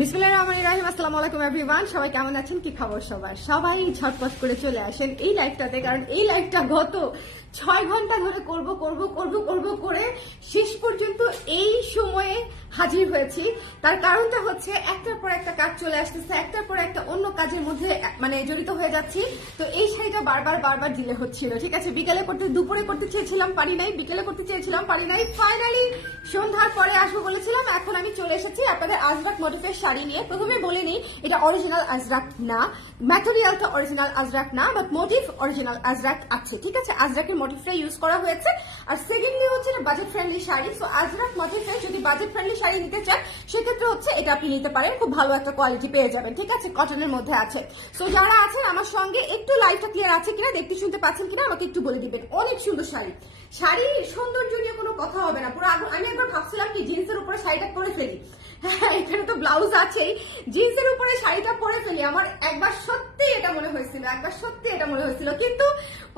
বিসমিল্লাহির রহমানির রহিম। আসসালামু আলাইকুম এভরিওয়ান, সবাই কেমন আছেন? কি খবর সবার? সবাই ঝটপট করে চলে আসেন এই লাইভটাতে, কারণ এই লাইভটা গত 6 ঘন্টা ধরে করব করে শেষ পর্যন্ত এই সময়ে হাজির হয়েছি। তার কারণটা হচ্ছে একটার পর একটা কাজ চলে আসতেছে, একটার পর একটা অন্য কাজের মধ্যে জড়িত হয়ে যাচ্ছি। তো এই শাড়িটা বারবার ডিলে হচ্ছিল। ঠিক আছে, দুপুরে করতে চেয়েছিলাম, পারি নাই। বিকেলে করতে চেয়েছিলাম, পারি নাই। ফাইনালি সন্ধ্যার পরে আসবো বলেছিলাম। এখন আমি চলে এসেছি আপনাদের আজরাক মোটিফের শাড়ি নিয়ে। প্রথমে বলে নিই, এটা অরিজিনাল আজরাক না, ম্যাটেরিয়ালটা অরিজিনাল আজরাক না, বাট মোটিভ অরিজিনাল আজরাক আছে। ঠিক আছে, আজরাকের মোটিভটা ইউজ করা হয়েছে। আর সেকেন্ডলি হচ্ছে budget friendly sari. So Ajrak মোটিভে যদি বাজেট ফ্রেন্ডলি শাড়ি নিতে চান সেক্ষেত্রে হচ্ছে এটা আপনি নিতে পারেন, খুব ভালো একটা কোয়ালিটি পেয়ে যাবেন। ঠিক আছে, কটনের মধ্যে আছে। সো যারা আছেন আমার সঙ্গে, একটু লাইভটা ক্লিয়ার আছে কিনা, দেখতে শুনতে পাচ্ছেন কিনা আমাকে একটু বলে দিবেন। অনেক সুন্দর শাড়ি, শাড়ির সৌন্দর্য নিয়ে কোনো কথা হবে না। পুরো আমি একবার ভাবছিলাম কি জিন্সের উপরে শাড়িটা পরে ফেলি। হ্যাঁ, এখানে তো ব্লাউজ আছেই, জিন্সের উপরে শাড়িটা পরে ফেলি। আমার একবার সত্যি এটা মনে হয়েছিল, কিন্তু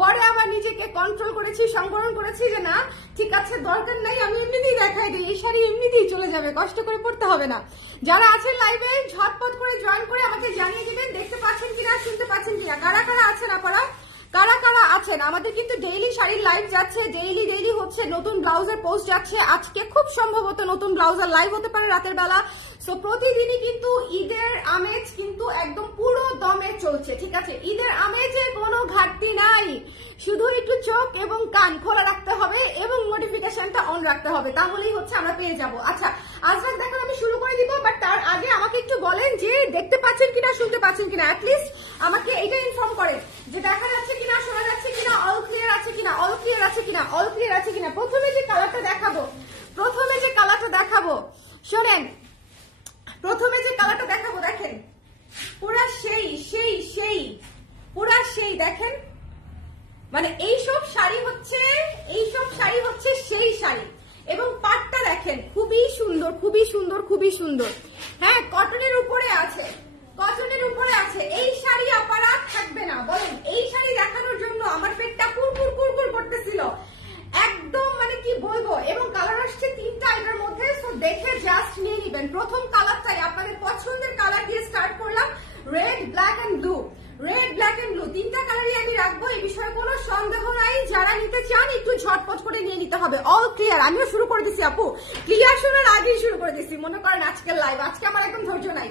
পরে আবার নিজেকে কন্ট্রোল করেছি, সংবরণ করেছি যে না, ঠিক আছে, দরকার নাই, আমি এমনিতেই দেখাই দিই, এই শাড়ি এমনিতেই চলে যাবে, কষ্ট করে পড়তে হবে না। যারা আছেন লাইভে ঝটপট করে জয়েন করে আমাকে জানিয়ে দিবেন দেখতে পাচ্ছেন কিনা, শুনতে পাচ্ছেন কিনা, কারা কারা আছেন আপনারা, কারা কারা আছেন। আমাদের কিন্তু ডেইলি শাড়ির লাইভ যাচ্ছে, ডেইলি হচ্ছে নতুন ব্লাউজের পোস্ট যাচ্ছে। আজকে খুব সম্ভবত নতুন ব্লাউজের লাইভ হতে পারে রাতের বেলা। সো প্রতিদিনই কিন্তু ঈদের আমেজ কিন্তু একদম পুরো দমে চলছে। ঠিক আছে, ঈদের আমেজে কোনো ঘাটতি নাই, শুধু একটু চোখ এবং কান খোলা রাখতে হবে এবং নোটিফিকেশনটা অন রাখতে হবে, তাহলেই হচ্ছে আমরা পেয়ে যাব। আচ্ছা, আজরাক দেখানো আমি শুরু করে দিব, বাট তার আগে আমাকে একটু বলেন যে দেখতে পাচ্ছেন কিনা, শুনতে পাচ্ছেন কিনা, অ্যাটলিস্ট আমাকে এটা ইনফর্ম করেন যে দেখা যাচ্ছে কিনা, শোনা যাচ্ছে কিনা, অল ক্লিয়ার আছে কিনা, অল ক্লিয়ার আছে কিনা, অল ক্লিয়ার আছে কিনা। প্রথমে যে কালারটা দেখাবো, শোনেন, প্রথমে যে কালারটা দেখাবো, দেখেন পুরা সেই দেখেন, মানে এইসব শাড়ি হচ্ছে সেই শাড়ি। এবং পাটটা দেখেন খুবই সুন্দর। হ্যাঁ, কটনের উপরে আছে। এই শাড়ি আপারা থাকবে না বলেন? এই শাড়ি দেখানোর জন্য আমার পেটটা কুরকুর করতেছিল একদম, মানে কি বলবো। এবং কালার আসছে 3টা এটার মধ্যে, সো দেখে জাস্ট নিয়ে নিবেন। প্রথম কালারটাই আপনাদের পছন্দের কালার দিয়ে স্টার্ট করলাম, রেড, ব্ল্যাক এন্ড ব্লু। 3টা কালারই আমি রাখবো, এই বিষয়ে কোনো সন্দেহ নাই। যারা নিতে চান একটু ঝটপট করে নিয়ে নিতে হবে। অল ক্লিয়ার, আমিও শুরু করে দিচ্ছি আপু, ক্লিয়ার শোনার আগেই শুরু করে দিচ্ছি। মনে করেন আজকের লাইভ, আজকে আমার একদম ধৈর্য নাই,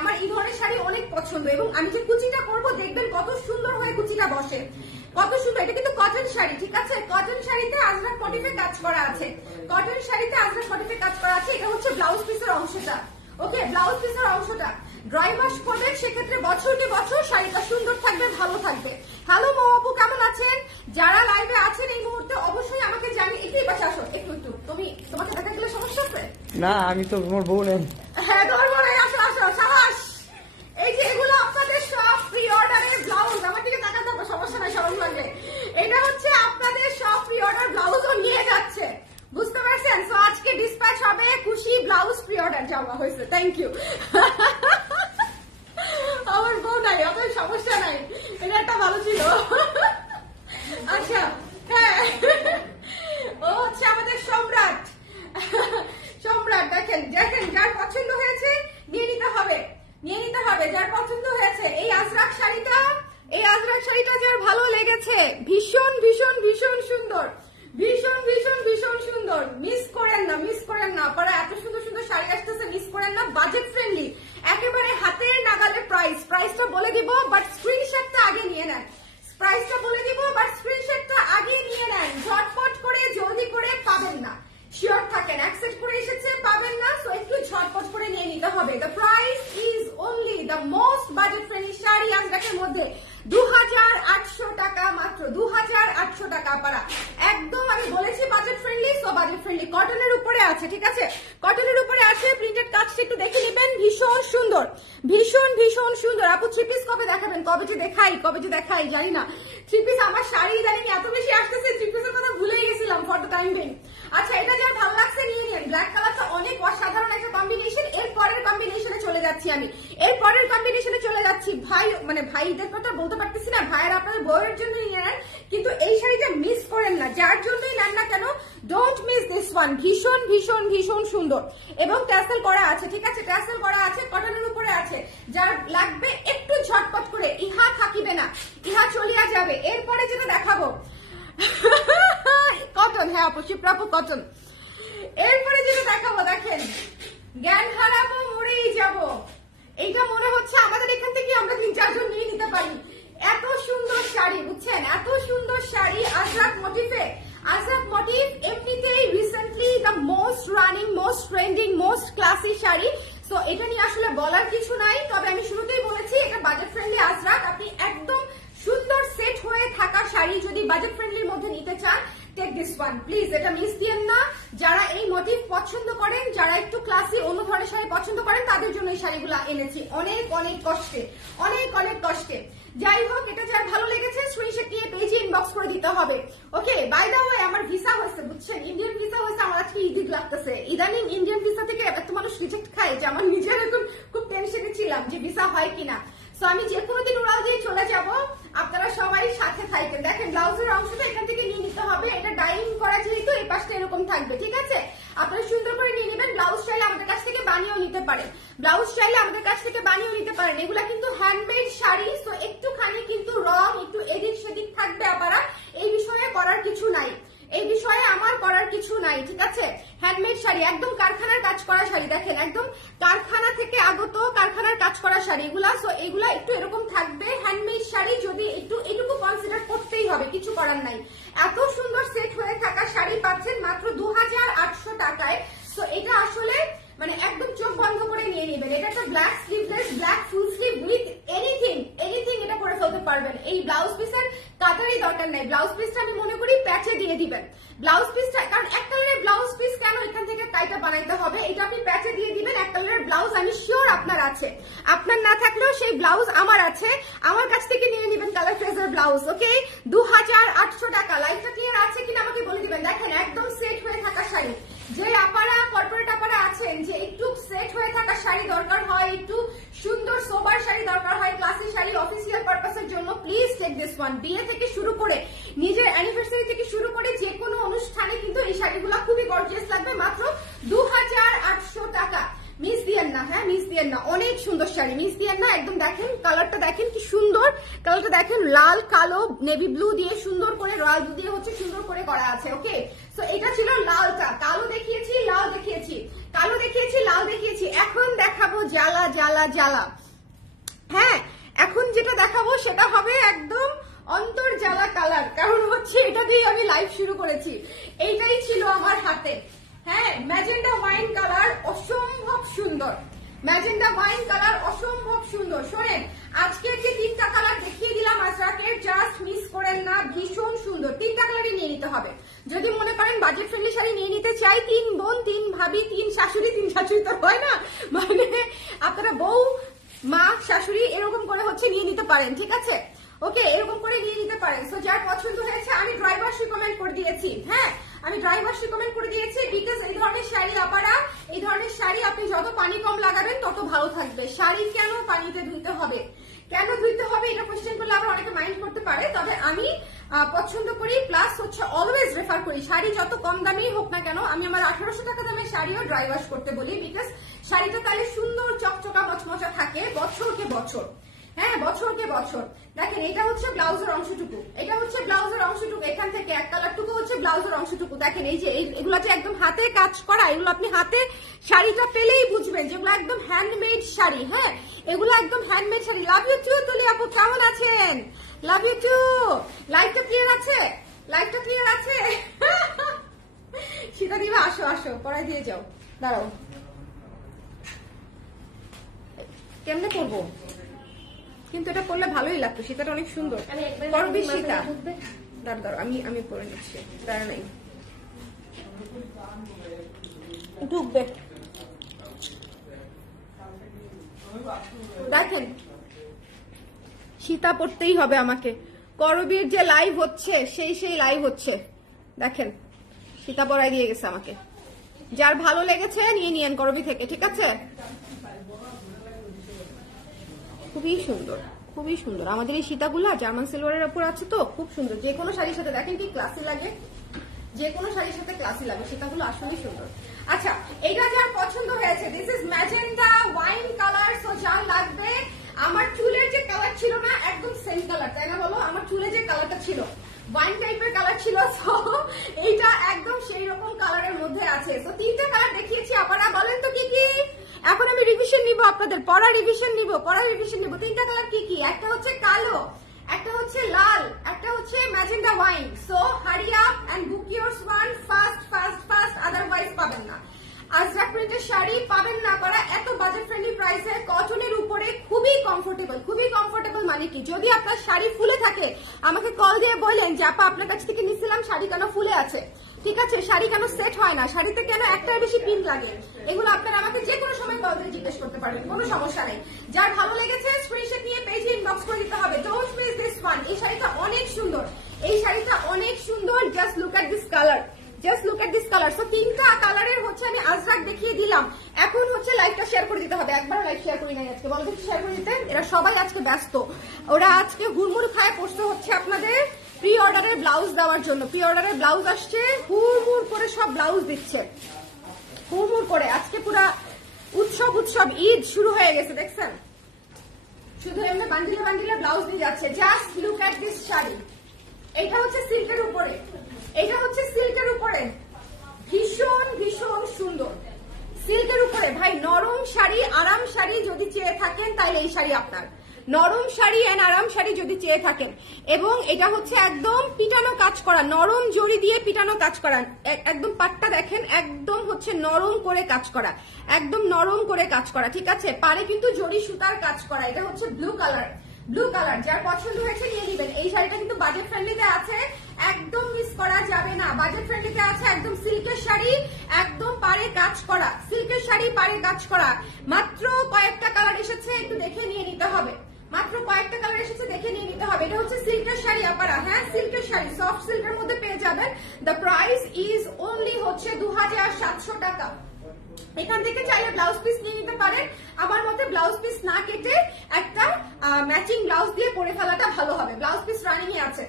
আমার এই ধরনের শাড়ি অনেক পছন্দ। এবং আমি যে কুচিটা করবো দেখবেন কত সুন্দর হয়ে কুচিটা বসে, কত সুন্দর। এটা কিন্তু কটন শাড়ি, ঠিক আছে, কটন শাড়িতে আজরাক মোটিফে কাজ করা আছে, এটা হচ্ছে ব্লাউজ পিসের অংশটা। ওকে, ব্লাউজ পিসের অংশটা ড্রাই ওয়াশ করবেন, সেক্ষেত্রে বছরকে বছর শাড়িটা সুন্দর থাকবে, ভালো থাকবে। হ্যালো মৌ আপু, কেমন আছেন? যারা লাইভে আছেন এই মুহূর্তে অবশ্যই আমাকে জানিয়ে, একটু পাশে আসো, একটু তোমাকে দেখা গেলে সমস্যা আছে না? আমি তো তোমার বউ নেই। হ্যাঁ, তোমার বউ নেই, আসো সাবাস। এই যে এগুলো আপনাদের সব প্রি অর্ডারের ব্লাউজ, আমার দিকে তাকাতে হবে, সমস্যা নাই, সবাই লাগবে। এটা হচ্ছে আপনাদের সব প্রি অর্ডার ব্লাউজও নিয়ে যাচ্ছে, বুঝতে পারছেন? সো আজকে ডিসপ্যাচ হবে, খুশি ব্লাউজ প্রি অর্ডার যাওয়া হয়েছে। Thank you. আমার বউ নাই, আপনার সমস্যা নাই, এটা একটা ভালো ছিল। আচ্ছা, হ্যাঁ, ও হচ্ছে আমাদের সম্রাট। দেখেন যার পছন্দ হয়েছে নিয়ে নিতে হবে, যার পছন্দ হয়েছে। এই আজরাক শাড়িটা যার ভালো লেগেছে, ভীষণ সুন্দর, মিস করেন না আপনারা। এত সুন্দর শাড়ি আসতেছে, মিস করেন না। বাজেট ফ্রেন্ডলি, একেবারে হাতের নাগালের প্রাইসটা বলে দিব, বাট স্ক্রিনশটটা আগে নিয়ে নেন। ঝটপট করে, জলদি করে পাবেন না, শিওর থাকেন, অ্যাকসেপ্ট করে এসেছে, পাবেন না, সো একটু ঝটপট করে নিয়ে নিতে হবে। The price is only the most budget friendly sari আজরাকের মধ্যে 2800 টাকা, মাত্র 2800 টাকা। আপনারা একদম, আমি বলেছি budget friendly, so budget friendly. কটনের উপরে আছে, ঠিক আছে, কটনের উপরে আছে। প্রিন্টেড কাজটা একটু দেখে নেবেন, ভীষণ সুন্দর। আপু 3 পিস কবে দেখাবেন? কবে যে দেখাই জানি না। 3 পিস আমার শাড়ি জানি এত বেশি আসতেছে, 3 পিসের কথা ভুলেই গেছিলাম ফর দ্য টাইম বিং। আচ্ছা, এটা যার ভালো লাগছে নিয়ে নিন। ব্ল্যাক কালারটা অনেক অসাধারণ একটা কম্বিনেশন। এর পরের কম্বিনেশনে চলে যাচ্ছি ভাই, মানে ভাইদের কথা বলতে পারতেছি না, ভাইয়ের আপনার বউয়ের জন্য নিয়ে নেন, কিন্তু এই শাড়িটা মিস করেন না, যার জন্যই নেন না কেন। Don't miss this one. ভীষণ ভীষণ ভীষণ সুন্দর এবং ট্যাসেল করা আছে, ঠিক আছে, ট্যাসেল করা আছে, কটনের উপরে আছে। যার লাগবে একটু ঝটপট করে, ইহা থাকিবে না, ইহা চলিয়া যাবে। এরপরে যেটা দেখাবো কটন, হ্যাঁ আপু, শিপ্রাপু কটন। এরপরে যেটা দেখাবো, দেখেন জ্ঞান হারাবো, মরেই যাবো। এইটা মনে হচ্ছে আমাদের এখান থেকে আমরা 3-4 জন নিয়ে নিতে পারি। এত সুন্দর শাড়ি, বুঝছেন, এত সুন্দর শাড়ি আজরাক মোটিভে। আজরাক মোটিভ এমনিতেই recently the most running, most trending, most classy sari. So এটা নিয়ে আসলে বলার কিছু নাই, তবে আমি শুরুতেই বলেছি এটা বাজেট ফ্রেন্ডলি আজরাক। আপনি একদম সুন্দর সেট হয়ে থাকা শাড়ি যদি বাজেট ফ্রেন্ডলির মধ্যে নিতে চান, টেক দিস ওয়ান প্লিজ, এটা মিস দিয়েন না। যারা এই মোটিভ পছন্দ করেন, যারা একটু ক্লাসি অন্য ধরনের শাড়ি পছন্দ করেন, তাদের জন্য এই শাড়িগুলো এনেছি অনেক অনেক কষ্টে, অনেক অনেক কষ্টে। যাই হোক, এটা যার ভালো লেগেছে স্ক্রিনশট নিয়ে পেজে ইনবক্স করে দিতে হবে। ওকে, বাই দ্য ওয়ে আমার ভিসা হয়েছে, বুঝছেন, ইন্ডিয়ান ভিসা হয়েছে। আমার আজকে ঈদ লাগতেছে। ইদানিং ইন্ডিয়ান ভিসা থেকে এত মানুষ রিজেক্ট খায় যে আমার নিজের এখন খুব টেনশনে ছিলাম যে ভিসা হয় কিনা। সো আমি যে কোনো দিন উড়াল দিয়ে চলে যাব, আপনারা সবাই সাথে থাকেন। দেখেন ব্লাউজের অংশটা এখান থেকে নিয়ে নিতে হবে, এটা ডাইং করা যেহেতু এই পাশটা এরকম থাকবে, ঠিক আছে। আপনারা সুন্দর করে নিয়ে নেবেন। ব্লাউজ চাইলে আমাদের কাছ থেকে বানিয়েও নিতে পারেন, ব্লাউজ চাইলে আমাদের কাছ থেকে বানিয়েও নিতে পারেন। এগুলা কিন্তু হ্যান্ডমেড শাড়ি, সো একটুখানি কিন্তু রং একটু এদিক সেদিক থাকবে, আপনারা এই বিষয়ে করার কিছু নাই, এই বিষয়ে আমার করার কিছু নাই, ঠিক আছে। হ্যান্ডমেড শাড়ি, একদম কারখানার কাজ করা শাড়ি, দেখেন একদম কারখানা থেকে আগত, কারখানার কাজ করা শাড়ি এগুলা। সো এগুলা একটু এরকম থাকবে, হ্যান্ডমেড শাড়ি যদি একটু এটুকু কনসিডার করতেই হবে, কিছু করার নাই। এত সুন্দর সেট হয়ে থাকা শাড়ি পাচ্ছেন মাত্র 2800 টাকায়। সো এটা আসলে মানে একদম চোখ বন্ধ করে নিয়ে নেবেন। এটা একটা black sleeveless, black full sleeve with anything anything এটা পরে ফেলতে পারবেন। এই ব্লাউজ পিসের কাটারই দরকার নাই, ব্লাউজ পিসটা আমি মনে করি প্যাচে দিয়ে দিবেন। ব্লাউজ পিসটা, কারণ এক কালারের ব্লাউজ পিস কেন এখান থেকে টাইটা বানাইতে হবে, এটা আপনি প্যাচে দিয়ে দিবেন। এক কালারের ব্লাউজ আমি শিওর আপনার আছে, আপনার না থাকলেও সেই ব্লাউজ আমার আছে, আমার কাছ থেকে নিয়ে নেবেন কালার ফ্রেজের ব্লাউজ। ওকে, 2800 টাকা। লাইফটা ক্লিয়ার আছে কিনা আমাকে বলে দিবেন। দেখেন একদম সেট হয়ে থাকা শাড়ি, যে আপারা কর্পোরেট আপারা আছেন যে একটু সেট হয়ে থাকা শাড়ি দরকার হয়, একটু সুন্দর সোবার শাড়ি দরকার হয়, ক্লাসি শাড়ি অফিসিয়াল পারপাসের জন্য, প্লিজ টেক দিস ওয়ান। বিয়ে থেকে শুরু করে নিজের অ্যানিভার্সারি থেকে শুরু করে যে কোনো অনুষ্ঠানে কিন্তু এই শাড়িগুলো খুবই গর্জিয়াস লাগবে। মাত্র 2800 টাকা। মিস দিয়েন না, হ্যাঁ মিস দিয়েন না, অনেক সুন্দর শাড়ি, মিস দিয়েন না একদম। দেখেন কালারটা, দেখেন কি সুন্দর কালারটা, দেখেন লাল কালো নেভি ব্লু দিয়ে সুন্দর করে, রয়্যাল ব্লু দিয়ে হচ্ছে সুন্দর করে করা আছে। ওকে, সো এটা ছিল লালটা, কালো দেখিয়েছি, লাল দেখিয়েছি, কালো দেখিয়েছি, লাল দেখিয়েছি। এখন দেখাবো জ্বালা জ্বালা জ্বালা। হ্যাঁ, এখন যেটা দেখাবো সেটা হবে একদম অন্তর জ্বালা কালার, কারণ হচ্ছে এটা দিয়ে আমি লাইভ শুরু করেছি, এইটাই ছিল আমার হাতে। হ্যাঁ, ম্যাজেন্ডা ওয়াইন কালার অসম্ভব সুন্দর, ম্যাজেন্ডা ওয়াইন কালার অসম্ভব সুন্দর। শোনেন, আজকের যে 3টা কালার দেখিয়ে দিলাম আজরাকের, জাস্ট মিস করেন না, ভীষণ সুন্দর। 3টা কালারই নিয়ে নিতে হবে যদি মনে করেন বাজেট ফ্রেন্ডলি শাড়ি নিয়ে নিতে চাই। 3 বোন, 3 ভাবি, 3 শাশুড়ি, 3 শাশুড়ি তো হয় না, মানে আপনারা বউ, মা, শাশুড়ি এরকম করে হচ্ছে নিয়ে নিতে পারেন, ঠিক আছে। ওকে, এরকম করে নিয়ে নিতে পারেন। সো যার পছন্দ হয়েছে আমি ড্রাইভার রিকমেন্ড করে দিয়েছি। হ্যাঁ, আমি ড্রাইভার রিকমেন্ড করে দিয়েছি, বিকজ এই ধরনের শাড়ি আপারা, এই ধরনের শাড়ি আপনি যত পানি কম লাগাবেন তত ভালো থাকবে। শাড়ি কেন পানিতে ধুইতে হবে, কেন ধুইতে হবে, এটা কোশ্চেন করলে আবার অনেকে মাইন্ড করতে পারে, তবে আমি পছন্দ করি, প্লাস হচ্ছে অলওয়েজ রেফার করি শাড়ি যত কম দামি হোক না কেন, আমি আমার 1800 টাকা দামের শাড়িও ড্রাই ওয়াশ করতে বলি, বিকজ শাড়িটা তাহলে সুন্দর চকচকা মচমচা থাকে বছরকে বছর। হ্যাঁ, বছরকে বছর। দেখেন এটা হচ্ছে ব্লাউজের অংশটুকু, এটা হচ্ছে ব্লাউজের অংশটুকু, এখান থেকে এক কালারটুকু হচ্ছে ব্লাউজের অংশটুকু। দেখেন এই যে এগুলো যে একদম হাতে কাজ করা, এগুলো আপনি হাতে শাড়িটা পেলেই বুঝবেন যেগুলো একদম হ্যান্ডমেড শাড়ি। হ্যাঁ, এগুলো একদম handmade sari. Love you too Tuli আপু, কেমন আছেন? Love you too. লাইভটা ক্লিয়ার আছে, লাইভটা ক্লিয়ার আছে। সীতা দিবা, আসো আসো, পড়াই দিয়ে যাও, দাঁড়াও। কেমনে করবো, কিন্তু এটা করলে ভালোই লাগতো, সীতাটা অনেক সুন্দর। করবি সীতা, দাঁড়া দাঁড়া, আমি পরে নিচ্ছি, দাঁড়া নাই ঢুকবে। দেখেন সীতা পড়তেই হবে আমাকে, করবীর যে লাইভ হচ্ছে সেই লাইভ হচ্ছে। দেখেন সীতা পড়াই দিয়ে গেছে আমাকে, যার ভালো লেগেছে নিয়ে নিয়েন করবি থেকে, ঠিক আছে। খুবই সুন্দর, খুবই সুন্দর। আমাদের এই সীতাগুলা জার্মান সিলভারের উপর আছে তো খুব সুন্দর, যে কোনো শাড়ির সাথে। দেখেন কি ক্লাসি লাগে, যে কোনো শাড়ির সাথে ক্লাসি লাগবে, সেটাগুলো আসলেই সুন্দর। আচ্ছা, এটা যার পছন্দ হয়েছে, this is magenta wine colour. So যার লাগবে, আমার চুলের যে কালার ছিল না একদম সেম কালার, তাই না বলো? আমার চুলে যে কালারটা ছিল ওয়াইন টাইপের কালার ছিল, সো এইটা একদম সেই রকম কালারের মধ্যে আছে। তো তিনটা কালার দেখিয়েছি, আপনারা বলেন তো কি কি? এখন আমি রিভিশন নিব, আপনাদের পড়া রিভিশন নিব। তিনটা কালার কি কি? একটা হচ্ছে কালো, একটা হচ্ছে লাল, একটা হচ্ছে magenta wine. So hurry up and book yours one fast fast fast, otherwise পাবেন না। আজরাক প্রিন্টের শাড়ি পাবেন না করা এত বাজেট ফ্রেন্ডলি প্রাইসে, কটনের উপরে খুবই কমফোর্টেবল। খুবই কমফোর্টেবল মানে কি, যদি আপনার শাড়ি ফুলে থাকে আমাকে কল দিয়ে বললেন যে আপা আপনার কাছ থেকে নিছিলাম শাড়ি কেন ফুলে আছে, ঠিক আছে, শাড়ি কেন সেট হয় না, শাড়িতে কেন একটার বেশি পিন লাগে, এগুলো আপনারা আমাকে যে কোনো সময় কল দিয়ে জিজ্ঞেস করতে পারবেন, কোনো সমস্যা নেই। যার ভালো লেগেছে স্ক্রিনশট নিয়ে পেজে ইনবক্স করে দিতে হবে। Don't miss this one. এই শাড়িটা অনেক সুন্দর, এই শাড়িটা অনেক সুন্দর। Just look at this colour, just look at this colour. So তিনটা কালারের হচ্ছে আমি আজরাক দেখিয়ে দিলাম। এখন হচ্ছে লাইভটা শেয়ার করে দিতে হবে। একবার লাইভ শেয়ার করি নাই আজকে, বলো দেখি শেয়ার করে দিতে। এরা সবাই আজকে ব্যস্ত, ওরা আজকে হুড়মুড় খায় পড়তে হচ্ছে আপনাদের প্রি অর্ডারের ব্লাউজ দেওয়ার জন্য। প্রি অর্ডারের ব্লাউজ আসছে, হুড়মুড় করে সব ব্লাউজ দিচ্ছে, হুড়মুড় করে। আজকে পুরা উৎসব উৎসব, ঈদ শুরু হয়ে গেছে, দেখছেন? শুধু এমনি বান্ডিলে বান্ডিলে ব্লাউজ দিয়ে যাচ্ছে। Just look at this sari. এটা হচ্ছে সিল্কের উপরে, এটা হচ্ছে সিল্কের উপরে, ভীষণ ভীষণ সুন্দর সিল্কের উপরে। ভাই নরম শাড়ি, আরাম শাড়ি যদি চেয়ে থাকেন তাহলে এই শাড়ি আপনার। নরম শাড়ি এন্ড আরাম শাড়ি যদি চেয়ে থাকেন, এবং এটা হচ্ছে একদম পিটানো কাজ করা, নরম জড়ি দিয়ে পিটানো কাজ করা। একদম পাটটা দেখেন, একদম হচ্ছে নরম করে কাজ করা, একদম নরম করে কাজ করা, ঠিক আছে? পারে কিন্তু জড়ি সুতার কাজ করা। এটা হচ্ছে ব্লু কালার, ব্লু কালার। যার পছন্দ হয়েছে নিয়ে নেবেন। এই শাড়িটা কিন্তু বাজেট ফ্রেন্ডলিতে আছে, একদম মিস করা যাবে না। বাজেট ফ্রেন্ডলিতে আছে, একদম সিল্কের শাড়ি, একদম পারে কাজ করা, সিল্কের শাড়ি পারে কাজ করা। মাত্র কয়েকটা কালার এসেছে, একটু দেখে নিয়ে নিতে হবে। মাত্র কয়েকটা কালার এসেছে, দেখে নিয়ে নিতে হবে। এটা হচ্ছে সিল্কের শাড়ি আপনারা, হ্যাঁ সিল্কের শাড়ি, সফট সিল্কের মধ্যে পেয়ে যাবেন। দ্য প্রাইস ইজ অনলি হচ্ছে 2700 টাকা। এখান থেকে চাইলে ব্লাউজ পিস নিয়ে নিতে পারেন। আমার মতে ব্লাউজ পিস না কেটে একটা ম্যাচিং ব্লাউজ দিয়ে পরে ফেলাটা ভালো হবে। ব্লাউজ পিস রানিং এ আছে,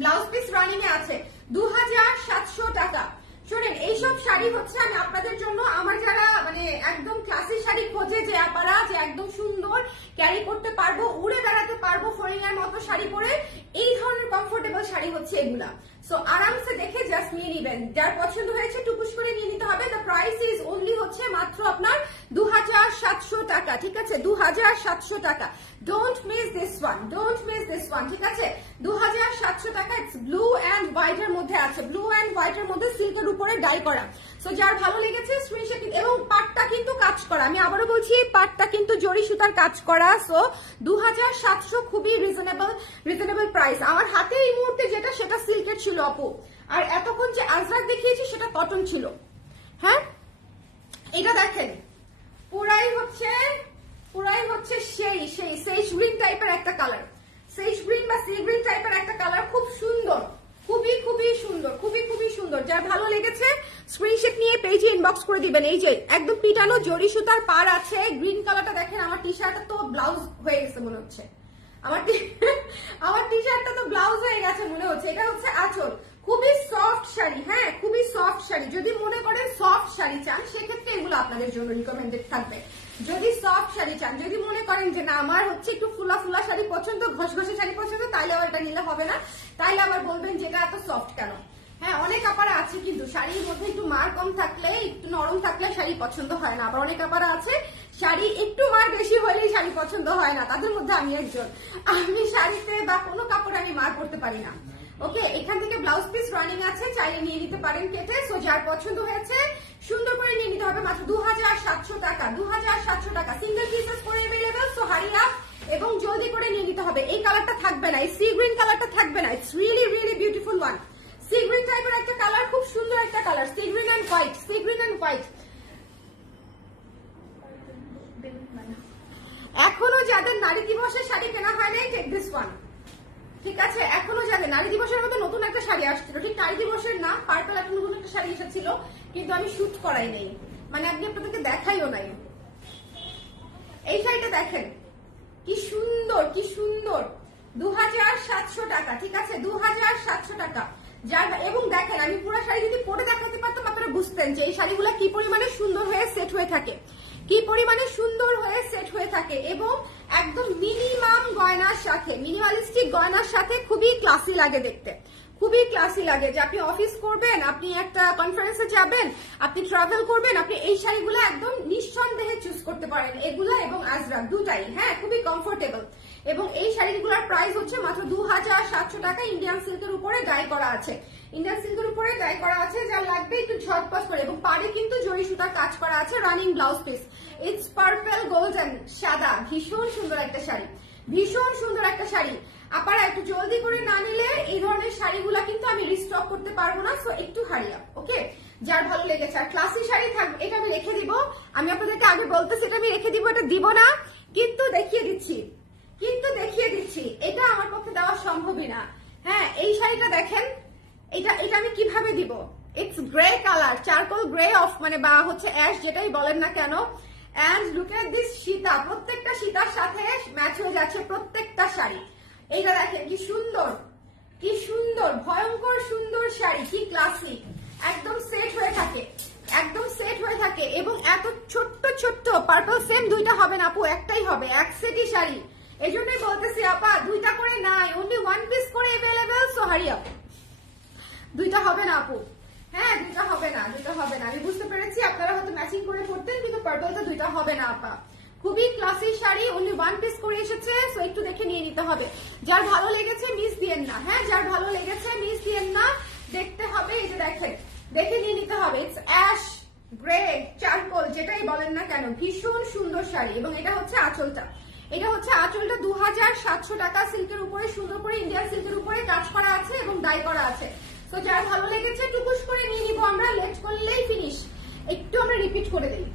ব্লাউজ পিস রানিং এ আছে 2700 টাকা। শোনেন, এইসব শাড়ি হচ্ছে আমি আপনাদের জন্য, আমার যারা মানে একদম ক্লাসি শাড়ি খোঁজে, যে আপনারা যে একদম সুন্দর ক্যারি করতে পারবো, উড়ে বেড়াতে পারবো ফরিং এর মতো শাড়ি পরে, এই ধরনের কমফোর্টেবল শাড়ি হচ্ছে এগুলা। সো আরামসে দেখে জাস্ট নিয়ে নিবেন। যার পছন্দ হয়েছে টুকুস করে নিয়ে নিতে হবে। দ্য প্রাইস ইজ অনলি হচ্ছে মাত্র আপনার 2700 টাকা, ঠিক আছে? 2700 টাকা। Don't miss this one, don't miss this one, ঠিক আছে? 2700 টাকা। ইটস ব্লু এন্ড হোয়াইট এর মধ্যে আছে, ব্লু এন্ড হোয়াইট এর মধ্যে সিল্কের উপরে ডাই করা। সো যার ভালো লেগেছে স্ক্রিনশট, এবং পাটটা কিন্তু কাজ করা, আমি আবারও বলছি পাটটা কিন্তু জরি সুতার কাজ করা। সো 2700 খুবই রিজনেবল প্রাইস। আমার হাতে এই মুহূর্তে যেটা, সেটা সিল্কের ছিল আপু, আর এতক্ষণ যে আজরাক দেখিয়েছি সেটা কটন ছিল। হ্যাঁ, এটা দেখেন পুরাই হচ্ছে সেই সেই সেজ গ্রিন টাইপের একটা কালার, সেজ গ্রিন বা সি গ্রিন টাইপের একটা কালার, খুব সুন্দর, খুবই খুবই সুন্দর, খুবই খুবই সুন্দর। যার ভালো লেগেছে স্ক্রিনশট নিয়ে পেজে ইনবক্স করে দিবেন। এই যে একদম পিটানো জরি সুতার পার আছে, গ্রিন কালারটা দেখেন। আমার টি শার্টটা তো ব্লাউজ হয়ে গেছে মনে হচ্ছে, আমার টি শার্টটা তো ব্লাউজ হয়ে গেছে মনে হচ্ছে। এটা হচ্ছে আঁচল, খুবই সফট শাড়ি, হ্যাঁ খুবই সফট শাড়ি। যদি মনে করেন সফট শাড়ি চান, সেক্ষেত্রে এগুলো আপনাদের জন্য রিকমেন্ডেড থাকবে। যদি সফট শাড়ি চান, যদি মনে করেন যে না আমার হচ্ছে একটু ফুলা ফুলা শাড়ি পছন্দ, ঘষঘষে শাড়ি পছন্দ, তাইলে আবার এটা নিলে হবে না, তাইলে আবার বলবেন যেটা এত সফট কেন। হ্যাঁ, অনেক আপারা আছে কিন্তু শাড়ির মধ্যে একটু মার কম থাকলে, একটু নরম থাকলে শাড়ি পছন্দ হয় না। আবার অনেক আপারা আছে শাড়ি একটু মার বেশি হলেই শাড়ি পছন্দ হয় না, তাদের মধ্যে আমি একজন। আমি শাড়িতে বা কোনো কাপড়ে আমি মার করতে পারি না। ওকে, এখান থেকে ব্লাউজ পিস রানিং আছে, চাইলে নিয়ে নিতে পারেন কেটে। সো যার পছন্দ হয়েছে সুন্দর করে নিয়ে নিতে হবে। মাত্র 2700 টাকা, 2700 টাকা। সিঙ্গেল পিসেস করে अवेलेबल। সো হারি আপ এবং জলদি করে নিয়ে নিতে হবে। এই কালারটা থাকবে না, এই সি গ্রিন কালারটা থাকবে না। It's really really beautiful one. Sea green টাইপের একটা কালার, খুব সুন্দর একটা colour, sea green and white, sea green and white. এখনো যাদের নারী দিবসের শাড়ি কেনা হয় নাই, টেক দিস ওয়ান, ঠিক আছে? এখনো যাদের নারী দিবসের মতো নতুন একটা শাড়ি আসছিল, ঠিক নারী দিবসের না, পার্পল একটা নতুন একটা শাড়ি এসেছিল, কিন্তু আমি শুট করাই নেই, মানে আপনি আপনাদেরকে দেখাইও নাই। এই শাড়িটা দেখেন কি সুন্দর, কি সুন্দর। 2700 টাকা, ঠিক আছে? 2700 টাকা, যার এবং দেখেন আমি পুরো শাড়ি যদি পরে দেখাতে পারতাম আপনারা বুঝতেন যে এই শাড়িগুলো কি পরিমাণে সুন্দর হয়ে সেট হয়ে থাকে, কি পরিমাণে সুন্দর হয়ে সেট হয়ে থাকে এবং একদম মিনিমাম গয়নার সাথে, মিনিমালিস্টিক গয়নার সাথে খুবই ক্লাসি লাগে দেখতে, খুবই ক্লাসি লাগে। যে আপনি অফিস করবেন, আপনি একটা কনফারেন্সে যাবেন, আপনি ট্রাভেল করবেন, আপনি এই শাড়িগুলো একদম নিঃসন্দেহে চুজ করতে পারেন, এগুলা এবং আজরাক দুটাই। হ্যাঁ, খুবই কমফোর্টেবল। এবং এই শাড়িগুলোর প্রাইস হচ্ছে মাত্র 2700 টাকা। ইন্ডিয়ান সিল্কের উপরে ডাই করা আছে, ইন্ডিয়ান সিল্কের উপরে ডাই করা আছে। যা লাগবে একটু ঝটপট করে, এবং পাড়ে কিন্তু জরি সুতার কাজ করা আছে, running blouse piece. It's purple golden সাদা, ভীষণ সুন্দর একটা শাড়ি, ভীষণ সুন্দর একটা শাড়ি। আপনারা একটু জলদি করে না নিলে এই ধরনের শাড়িগুলা কিন্তু আমি রিস্টক করতে পারবো না, সো একটু হারিয়া। ওকে, যার ভালো লেগেছে। আর ক্লাসি শাড়ি থাকবে, এটা আমি রেখে দিব, আমি আপনাদেরকে আগে বলতেছি এটা আমি রেখে দিব, এটা দিব না, কিন্তু দেখিয়ে দিচ্ছি, কিন্তু দেখিয়ে দিচ্ছি, এটা আমার পক্ষে দেওয়া সম্ভবই না। হ্যাঁ, এই শাড়িটা দেখেন, এটা আমি কিভাবে দিব। It's grey colour, charcoal grey of মানে বা হচ্ছে অ্যাশ যেটাই বলেন না কেন। এন্ড লুক এট দিস সীতা, প্রত্যেকটা সীতার সাথে ম্যাচ হয়ে যাচ্ছে প্রত্যেকটা শাড়ি। এইটা দেখেন কি সুন্দর, কি সুন্দর, ভয়ঙ্কর সুন্দর শাড়ি, কি ক্লাসি, একদম সেট হয়ে থাকে, একদম সেট হয়ে থাকে। এবং এত ছোট্ট ছোট্ট পার্পল সেম দুইটা হবে না আপু, একটাই হবে, এক সেটই শাড়ি। এই জন্যই বলতেছি আপা দুইটা করে নাই, অনলি ওয়ান পিস করে অ্যাভেলেবেল, সো হারি আপ। দুইটা হবে না আপু, হ্যাঁ দুইটা হবে না, দুইটা হবে না। আমি বুঝতে পেরেছি আপনারা হয়তো ম্যাচিং করে পড়তেন, কিন্তু পার্পলটা দুইটা হবে না আপা। খুবই classy sari, only one piece করে এসেছে, সো একটু দেখে নিয়ে নিতে হবে। যার ভালো লেগেছে মিস দিয়েন না, হ্যাঁ যার ভালো লেগেছে মিস দিয়েন না, দেখতে হবে। এই যে দেখেন, দেখে নিয়ে নিতে হবে। ইটস অ্যাশ গ্রে চারকোল যেটাই বলেন না কেন, ভীষণ সুন্দর শাড়ি। এবং এটা হচ্ছে আঁচলটা, এটা হচ্ছে আঁচলটা 2700 টাকা। সিল্কের উপরে সুন্দর করে ইন্ডিয়ান সিল্কের উপরে কাজ করা আছে এবং ডাই করা আছে। তো যার ভালো লেগেছে টুকুস করে নিয়ে নিবো আমরা, লেট করলেই ফিনিশ। একটু আমরা রিপিট করে দিই,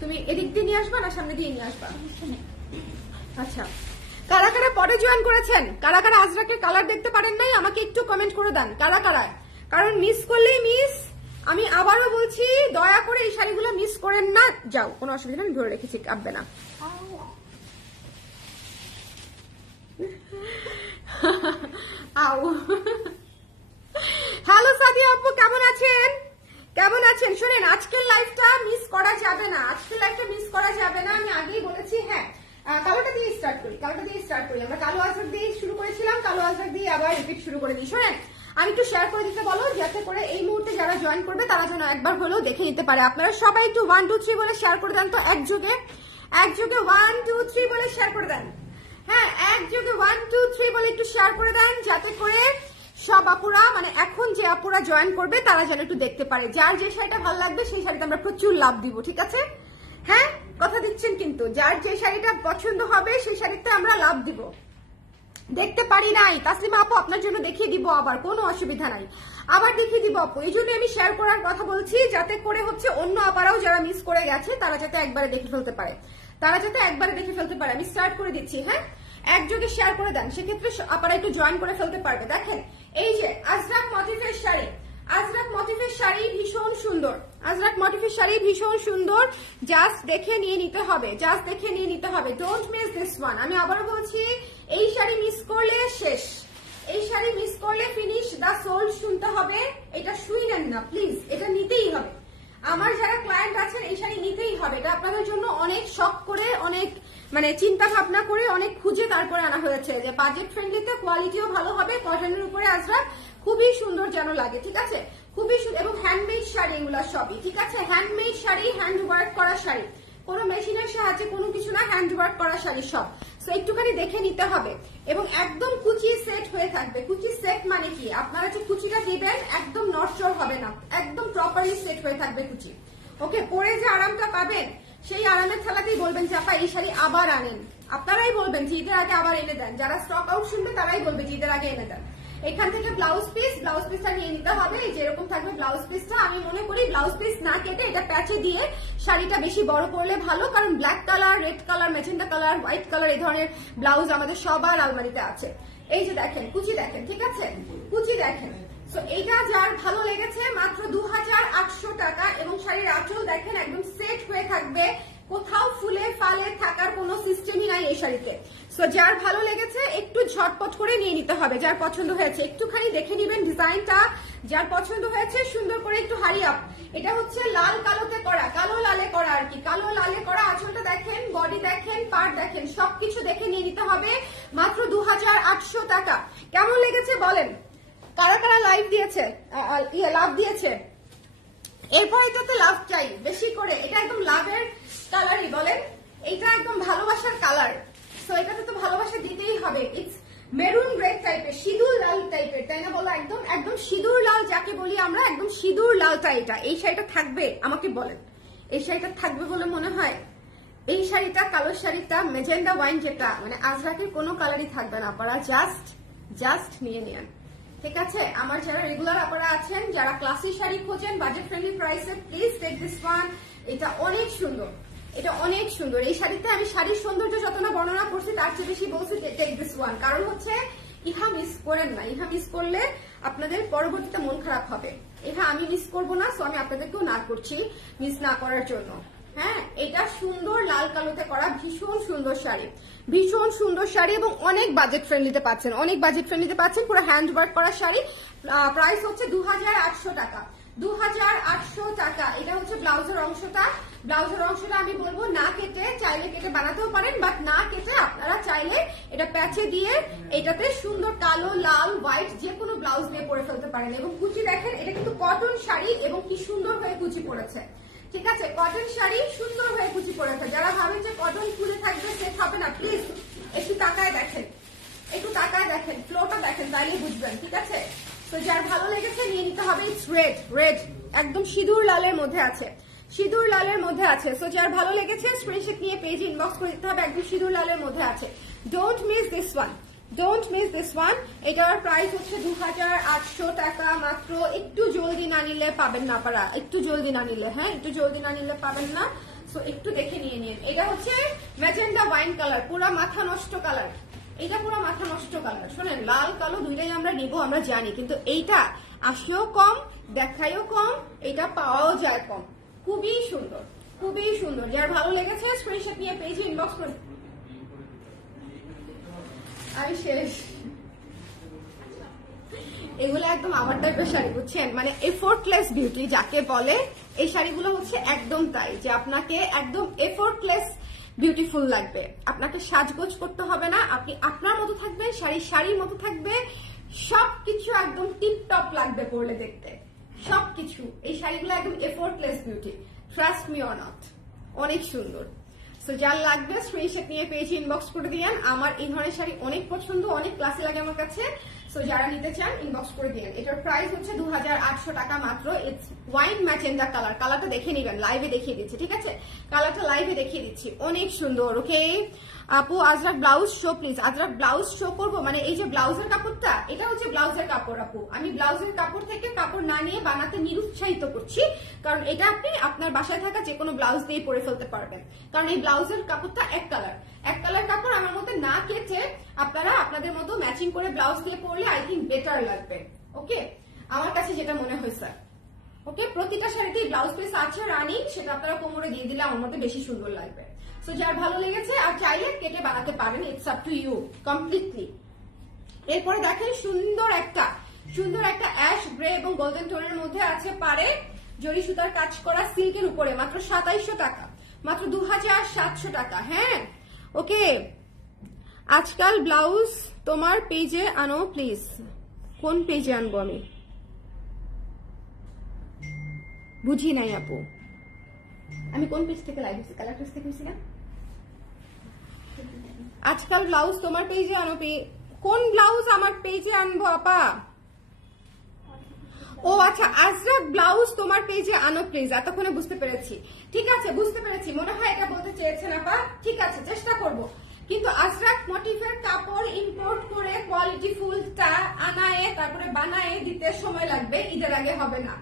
তুমি এদিক দিয়ে নিয়ে আসবা না সামনে দিয়ে নিয়ে আসবা? আচ্ছা, কারা কারা পরে জয়েন করেছেন, কারা কারা আজরাকের কালার দেখতে পারেন নাই আমাকে একটু কমেন্ট করে দেন কারা কারা, কারণ মিস করলেই মিস। আমি আবারও বলছি দয়া করে এই শাড়িগুলো মিস করেন না। যাও, কোনো অসুবিধা নেই, ধরে রেখেছি, কাঁপবে না। আও, হ্যালো সাদিয়া আপু, কেমন আছেন, কেমন আছেন? শোনেন, আজকের লাইভটা মিস করা যাবে না, আজকের লাইভটা মিস করা যাবে না, আমি আগেই বলেছি। হ্যাঁ, কালোটা দিয়ে স্টার্ট করি, কালোটা দিয়ে স্টার্ট করি। আমরা কালো আজরাক দিয়ে শুরু করেছিলাম, কালো আজরাক দিয়ে আবার রিপিট শুরু করে দিই। শোনেন, আমি একটু শেয়ার করে দিতে বলো, যাতে করে এই মুহূর্তে যারা জয়েন করবে তারা যেন একবার হলেও দেখে নিতে পারে। আপনারা সবাই একটু 1 2 3 বলে শেয়ার করে দেন তো, একযোগে 1 2 3 বলে শেয়ার করে দেন। হ্যাঁ, একযোগে 1 2 3 বলে একটু শেয়ার করে দেন, যাতে করে সব আপুরা, মানে এখন যে আপুরা জয়েন করবে তারা যেন একটু দেখতে পারে। যার যে শাড়িটা ভালো লাগবে সেই শাড়িতে আমরা প্রচুর লাভ দিব, ঠিক আছে? হ্যাঁ, কথা দিচ্ছেন কিন্তু, যার যে শাড়িটা পছন্দ হবে সেই শাড়িতে আমরা লাভ দিব। দেখতে পারি নাই তাসলিমা আপু, আপনার জন্য দেখিয়ে দিব, আবার কোনো অসুবিধা নাই, আবার দেখিয়ে দিব আপু। এই জন্য আমি শেয়ার করার কথা বলছি, যাতে করে হচ্ছে অন্য আপারাও যারা মিস করে গেছে তারা যাতে একবারে দেখে ফেলতে পারে, তারা যাতে একবারে দেখে ফেলতে পারে। আমি স্টার্ট করে দিচ্ছি। হ্যাঁ, একযোগে শেয়ার করে দেন, সেক্ষেত্রে আপনারা একটু জয়েন করে ফেলতে পারবে। দেখেন, এই যে আজরাক মোটিফের শাড়ি, আজরাক মোটিফের শাড়ি ভীষণ সুন্দর, আজরাক মোটিফের শাড়ি ভীষণ সুন্দর। জাস্ট দেখে নিয়ে নিতে হবে, জাস্ট দেখে নিয়ে নিতে হবে, ডোন্ট মিস দিস ওয়ান। আমি আবারও বলছি, এই শাড়ি মিস করলে শেষ, এই শাড়ি মিস করলে ফিনিশ দা সোল্ড শুনতে হবে। এটা শুই নেন না প্লিজ, এটা নিতেই হবে। আমার যারা ক্লায়েন্ট আছেন এই শাড়ি নিতেই হবে, এটা আপনাদের জন্য অনেক শখ করে, অনেক মানে চিন্তা ভাবনা করে, অনেক খুঁজে তারপরে আনা হয়েছে, যে বাজেট ফ্রেন্ডলিতে কোয়ালিটিও ভালো হবে, কটনের উপরে আজরাক খুবই সুন্দর যেন লাগে, ঠিক আছে? খুবই সুন্দর। এবং হ্যান্ডমেড শাড়ি এগুলো সবই, ঠিক আছে? হ্যান্ডমেড শাড়ি, হ্যান্ড ওয়ার্ক করা শাড়ি, কোনো মেশিনের সাহায্যে কোনো কিছু না, হ্যান্ড ওয়ার্ক করা শাড়ি সব। সো একটুখানি দেখে নিতে হবে। এবং একদম কুচি সেট হয়ে থাকবে। কুচি সেট মানে কি, আপনারা যে কুচিটা দিবেন একদম নড়চড় হবে না, একদম প্রপারলি সেট হয়ে থাকবে কুচি। ওকে, পরে যে আরামটা পাবেন সেই আরামের খেলাতেই বলবেন যে আপা এই শাড়ি আবার আনেন, আপনারাই বলবেন যে ঈদের আগে আবার এনে দেন। যারা স্টক আউট শুনবে তারাই বলবে যে ঈদের আগে এনে দেন। এখান থেকে ব্লাউজ পিসটা নিয়ে নিতে হবে, যেরকম থাকবে ব্লাউজ পিসটা। আমি মনে করি ব্লাউজ পিস না কেটে এটা প্যাচে দিয়ে শাড়িটা বেশি বড় করলে ভালো, কারণ black colour, red colour, magenta colour, white colour এই ধরনের ব্লাউজ আমাদের সবার আলমারিতে আছে। এই যে দেখেন, কুচি দেখেন, ঠিক আছে? কুচি দেখেন। সো এইটা যার ভালো লেগেছে, মাত্র 2800 টাকা। এবং শাড়ির আঁচল দেখেন, একদম সেট হয়ে থাকবে, কোথাও ফুলে ফালে থাকার কোনো সিস্টেমই নাই এই শাড়িতে। সো যার ভালো লেগেছে একটু ঝটপট করে নিয়ে নিতে হবে, যার পছন্দ হয়েছে একটুখানি দেখে নিবেন ডিজাইনটা, যার পছন্দ হয়েছে সুন্দর করে একটু হারি আপ। এটা হচ্ছে লাল কালোতে করা, কালো লালে করা আর কি, কালো লালে করা। আঁচলটা দেখেন, বডি দেখেন, পার্ট দেখেন, সবকিছু দেখে নিয়ে নিতে হবে মাত্র 2800 টাকা। কেমন লেগেছে বলেন, কারা কারা লাইভ দিয়েছে, লাভ দিয়েছে? এরপর এটাতে লাভ চাই বেশি করে, এটা একদম লাভের কালারই বলেন, এটা একদম ভালোবাসার কালার। সো এটাতে তো ভালোবাসা দিতেই হবে। ইটস মেরুন রেড টাইপের, সিঁদুর লাল টাইপের, তাই না বলো? একদম একদম সিঁদুর লাল যাকে বলি আমরা, একদম সিঁদুর লালটা এটা। এই শাড়িটা থাকবে আমাকে বলেন, এই শাড়িটা থাকবে বলে মনে হয়? এই শাড়িটা, কালো শাড়িটা, মেজেন্ডা ওয়াইন যেটা, মানে আজরাকের কোনো কালারই থাকবে না। আপনারা জাস্ট নিয়ে নেন, ঠিক আছে? আমার যারা রেগুলার আপনারা আছেন, যারা ক্লাসি শাড়ি খোঁজেন বাজেট ফ্রেন্ডলি প্রাইসে, প্লিজ টেক দিস ওয়ান। এটা অনেক সুন্দর, এটা অনেক সুন্দর। এই শাড়িতে আমি শাড়ির সৌন্দর্য যত না বর্ণনা করছি তার চেয়ে বেশি বলছি টেক দিস ওয়ান। কারণ হচ্ছে ইহা মিস করেন না, ইহা মিস করলে আপনাদের পরবর্তীতে মন খারাপ হবে। ইহা আমি মিস করবো না, সো আমি আপনাদেরকেও না করছি মিস না করার জন্য। হ্যাঁ, এটা সুন্দর লাল কালোতে করা ভীষণ সুন্দর শাড়ি, ভীষণ সুন্দর শাড়ি এবং অনেক বাজেট ফ্রেন্ডলিতে পাচ্ছেন, অনেক বাজেট ফ্রেন্ডলিতে পাচ্ছেন। পুরো হ্যান্ড ওয়ার্ক করা শাড়ি, প্রাইস হচ্ছে 2800 টাকা, 2800 টাকা। এটা হচ্ছে ব্লাউজের অংশটা, ব্লাউজের অংশটা আমি বলবো না কেটে, চাইলে কেটে বানাতেও পারেন, বাট না কেটে আপনারা চাইলে এটা প্যাচে দিয়ে এটাতে সুন্দর কালো, লাল, হোয়াইট যে কোনো ব্লাউজ দিয়ে পরে ফেলতে পারেন। এবং কুচি দেখেন, এটা কিন্তু কটন শাড়ি এবং কি সুন্দর হয়ে কুচি পড়েছে, ঠিক আছে? কটন শাড়ি সুন্দর হয়ে কুচি পড়েছে। যারা ভাবেন যে কটন খুলে থাকবে সেট হবে না, প্লিজ একটু তাকায় দেখেন, একটু তাকায় দেখেন, ফ্লোটা দেখেন, তাইলে বুঝবেন, ঠিক আছে? তো যার ভালো লেগেছে নিয়ে নিতে হবে। ইটস রেড, রেড একদম সিঁদুর লালের মধ্যে আছে, সিঁদুর লালের মধ্যে আছে। সো যার ভালো লেগেছে স্ক্রিনশট নিয়ে পেজে ইনবক্স করে দিতে হবে, একদম সিঁদুর লালের মধ্যে আছে। Don't miss this one, don't miss this one. এটার প্রাইস হচ্ছে 2800 টাকা মাত্র। একটু জলদি না নিলে পাবেন না আপনারা, একটু জলদি না নিলে, হ্যাঁ একটু জলদি না নিলে পাবেন না। সো একটু দেখে নিয়ে নিন। এটা হচ্ছে ম্যাজেন্ডা ওয়াইন কালার, পুরা মাথা নষ্ট কালার, এটা পুরো মাথা নষ্ট কালার। শোনেন, লাল কালো দুইটাই আমরা নিব, আমরা জানি, কিন্তু এইটা আসেও কম, দেখায়ও কম, এটা পাওয়াও যায় কম। খুবই সুন্দর, খুবই সুন্দর। যার ভালো লেগেছে স্ক্রিনশট নিয়ে পেজে ইনবক্স করুন। আমি শেষ। এগুলো একদম আমার টাইপের শাড়ি, বুঝছেন? মানে এফোর্টলেস বিউটি যাকে বলে, এই শাড়িগুলো হচ্ছে একদম তাই, যে আপনাকে একদম এফোর্টলেস বিউটিফুল লাগবে, আপনাকে সাজগোজ করতে হবে না, আপনি আপনার মতো থাকবেন, শাড়ি শাড়ির মতো থাকবে, সবকিছু একদম টিপটপ লাগবে পরলে দেখতে, সবকিছু। এই শাড়িগুলো একদম effortless beauty, trust me or not, অনেক সুন্দর। সো যার লাগবে স্ক্রিনশট নিয়ে পেজে ইনবক্স করে দিয়েন। আমার এই ধরনের শাড়ি অনেক পছন্দ, অনেক ক্লাসে লাগে আমার কাছে। সো যারা নিতে চান ইনবক্স করে দিয়েন। এটার প্রাইস হচ্ছে 2800 টাকা মাত্র। ইটস ওয়াইন ম্যাজেন্ডা কালার, কালারটা দেখে নিবেন, লাইভে দেখিয়ে দিচ্ছি, ঠিক আছে? কালারটা লাইভে দেখিয়ে দিচ্ছি, অনেক সুন্দর। ওকে আপু, Ajrak blouse show please. Ajrak blouse show করবো, মানে এই যে ব্লাউজের কাপড়টা, এটা হচ্ছে ব্লাউজের কাপড় আপু। আমি ব্লাউজের কাপড় থেকে কাপড় না নিয়ে বানাতে নিরুৎসাহিত করছি, কারণ এটা আপনি আপনার বাসায় থাকা যে কোনো ব্লাউজ দিয়ে পরে ফেলতে পারবেন। কারণ এই ব্লাউজের কাপড়টা এক কালার, এক কালার কাপড় আমার মধ্যে না কেটে আপনারা আপনাদের মতো ম্যাচিং করে ব্লাউজ দিয়ে পরলে আই থিঙ্ক বেটার লাগবে। ওকে, আমার কাছে যেটা মনে হয়েছে। ওকে, প্রতিটা শাড়িতেই ব্লাউজ পিস আছে রানিং, সেটা আপনারা কোমরে দিয়ে দিলে আমার মধ্যে বেশি সুন্দর লাগবে। সো যার ভালো লেগেছে আর চাইলে কেটে বানাতে পারেন, it's up to you completely. এরপরে দেখেন সুন্দর একটা অ্যাশ গ্রে এবং গোল্ডেন টোনের মধ্যে আছে, পারে জরি সুতার কাজ করা সিল্কের উপরে, মাত্র 2700 টাকা, মাত্র 2700 টাকা। হ্যাঁ ওকে, আজকাল ব্লাউজ তোমার পেজে আনো প্লিজ। কোন পেজে আনবো আমি বুঝি নাই আপু, আমি কোন পেজ থেকে লাইভ হচ্ছে? কালার পেজ থেকে হয়েছি না? আজকাল ব্লাউজ তোমার পেজে আনো, কোন ব্লাউজ আমার পেজে আনবো আপা? ও আচ্ছা, আজরাক ব্লাউজ তোমার পেজে আনো প্লিজ। এতক্ষণে বুঝতে পেরেছি, ঠিক আছে বুঝতে পেরেছি, মনে হয় এটা বলতে চেয়েছেন আপা। ঠিক আছে, চেষ্টা করব। কিন্তু আজরাক মোটিফের কাপড় ইম্পোর্ট করে কোয়ালিটি ফুলটা আনায়ে তারপরে বানায়ে দিতে সময় লাগবে, ঈদের আগে হবে না,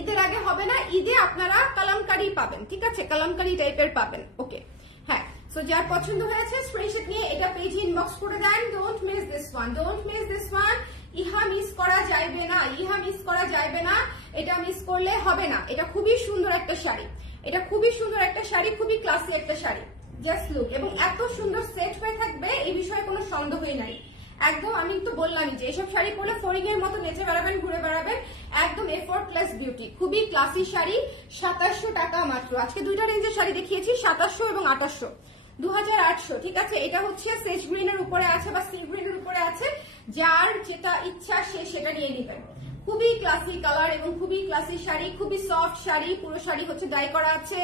ঈদের আগে হবে না। ঈদে আপনারা কালামকারি পাবেন, ঠিক আছে, কালামকারি টাইপের পাবেন। ওকে, হ্যাঁ। সো যার পছন্দ হয়েছে স্ক্রিনশট নিয়ে এটা পেজে ইনবক্স করে দেন। Don't miss this one, don't miss this one. ইহা মিস করা যাইবে না, ইহা মিস করা যাইবে না, এটা মিস করলে হবে না। এটা খুবই সুন্দর একটা শাড়ি, এটা খুবই সুন্দর একটা শাড়ি, খুবই ক্লাসি একটা শাড়ি, জাস্ট লুক, এবং এত সুন্দর সেট হয়ে থাকবে এই বিষয়ে কোনো সন্দেহই নাই। একদম আমি তো বললামই যে এসব শাড়ি পরলে ফরিং এর মতো নেচে বেড়াবেন, ঘুরে বেড়াবেন, একদম এফোর্টলেস বিউটি। খুবই ক্লাসি শাড়ি, 2700 টাকা মাত্র। আজকে দুইটা রেঞ্জের শাড়ি দেখিয়েছি, 2700 এবং 2800, 2800। ঠিক আছে, এটা হচ্ছে সেজ গ্রিনের উপরে আছে বা সি গ্রিনের উপরে আছে, যার যেটা ইচ্ছা সে সেটা নিয়ে নেবেন। খুবই ক্লাসি কালার এবং খুবই ক্লাসি শাড়ি, খুবই সফট শাড়ি। পুরো শাড়ি হচ্ছে ডাই করা আছে,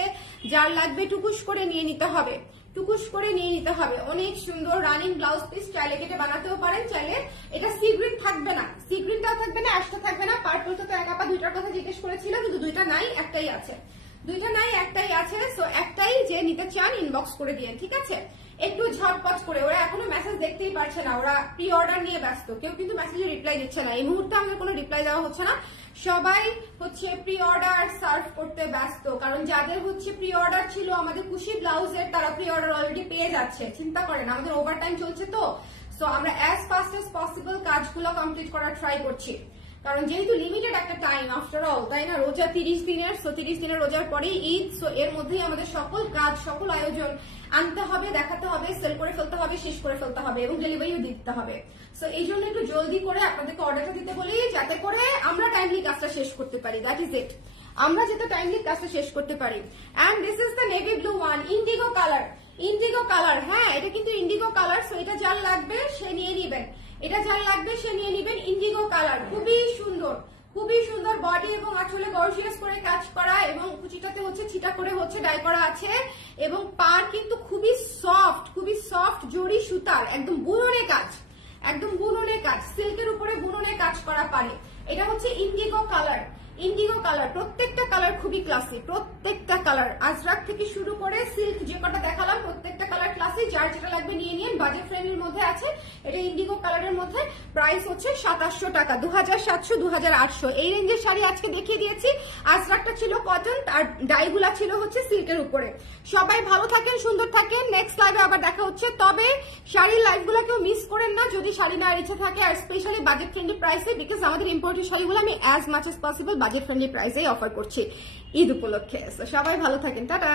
যার লাগবে টুকুস করে নিয়ে নিতে হবে, টুকুস করে নিয়ে নিতে হবে। অনেক সুন্দর রানিং ব্লাউজ পিস, চাইলে কেটে বানাতেও পারেন, চাইলে এটা সি গ্রিন থাকবে না, সি গ্রিনটাও থাকবে না, অ্যাশটা থাকবে না। পার্পলটা তো এক আপা দুইটার কথা জিজ্ঞেস করেছিল, কিন্তু দুইটা নাই, একটাই আছে, দুইটা নাই একটাই আছে। সো একটাই যে নিতে চান ইনবক্স করে দিয়েন, ঠিক আছে? একটু ঝটপট করে, ওরা এখনো মেসেজ দেখতেই পারছে না, ওরা প্রি অর্ডার নিয়ে ব্যস্ত, কেউ কিন্তু মেসেজে রিপ্লাই দিচ্ছে না। এই মুহূর্তে আমাদের কোনো রিপ্লাই দেওয়া হচ্ছে না, সবাই হচ্ছে প্রি অর্ডার সার্ভ করতে ব্যস্ত। কারণ যাদের হচ্ছে প্রি অর্ডার ছিল আমাদের খুশি ব্লাউজের, তারা প্রি অর্ডার অলরেডি পেয়ে যাচ্ছে। চিন্তা করেন, আমাদের ওভার টাইম চলছে, তো সো আমরা অ্যাজ ফাস্ট এজ পসিবল কাজগুলো কমপ্লিট করার ট্রাই করছি। কারণ যেহেতু লিমিটেড একটা টাইম আফটার অল, তাই না? রোজা 30 দিনের, সো 30 দিনের রোজার পরেই ঈদ। সো এর মধ্যেই আমাদের সকল কাজ, সকল আয়োজন আনতে হবে, দেখাতে হবে, সেল করে ফেলতে হবে, শেষ করে ফেলতে হবে এবং ডেলিভারিও দিতে হবে। সো এই জন্য একটু জলদি করে আপনাদেরকে অর্ডারটা দিতে বলি, যাতে করে আমরা টাইমলি কাজটা শেষ করতে পারি। দ্যাট ইজ ইট, আমরা যাতে টাইমলি কাজটা শেষ করতে পারি। And this is the navy blue one, indigo colour, indigo colour. হ্যাঁ, এটা কিন্তু ইন্ডিগো কালার। সো এটা যার লাগবে সে নিয়ে নিবেন, এটা যার লাগবে সে নিয়ে নিবেন। ইন্ডিগো কালার, খুবই সুন্দর, খুবই সুন্দর বডি এবং আসলে গর্জিয়াস করে কাজ করা, এবং কুচিটাতে হচ্ছে ছিটা করে হচ্ছে ডাই করা আছে, এবং পার কিন্তু খুবই সফট, খুবই সফট জরি সুতার, একদম বুননে কাজ, একদম বুননে কাজ, সিল্কের উপরে বুননে কাজ করা পারে। এটা হচ্ছে ইন্ডিগো কালার, ইন্ডিগো কালার। প্রত্যেকটা কালার খুবই ক্লাসি, প্রত্যেকটা কালার, আজরাক থেকে শুরু করে সিল্ক যে কটা দেখালাম প্রত্যেকটা কালার ক্লাসি। যার যেটা লাগবে নিয়ে নিন, বাজেট ফ্রেন্ডলির মধ্যে আছে। এটা ইন্ডিগো কালারের মধ্যে, প্রাইস হচ্ছে 2700 টাকা, 2700, 2800 এই রেঞ্জের শাড়ি আজকে দেখিয়ে দিয়েছি। আজরাকটা ছিল কটন, আর ডাইগুলা ছিল হচ্ছে সিল্কের উপরে। সবাই ভালো থাকেন, সুন্দর থাকেন। নেক্সট লাইভে আবার দেখা হচ্ছে। তবে শাড়ির লাইভগুলো কেউ মিস করেন না যদি শাড়ি নেওয়ার ইচ্ছা থাকে, আর স্পেশালি বাজেট ফ্রেন্ডলি প্রাইসে, বিকজ আমাদের ইম্পোর্টেড শাড়িগুলো আমি as much as possible budget friendly প্রাইসেই অফার করছি ঈদ উপলক্ষে। সবাই ভালো থাকেন, টাটা।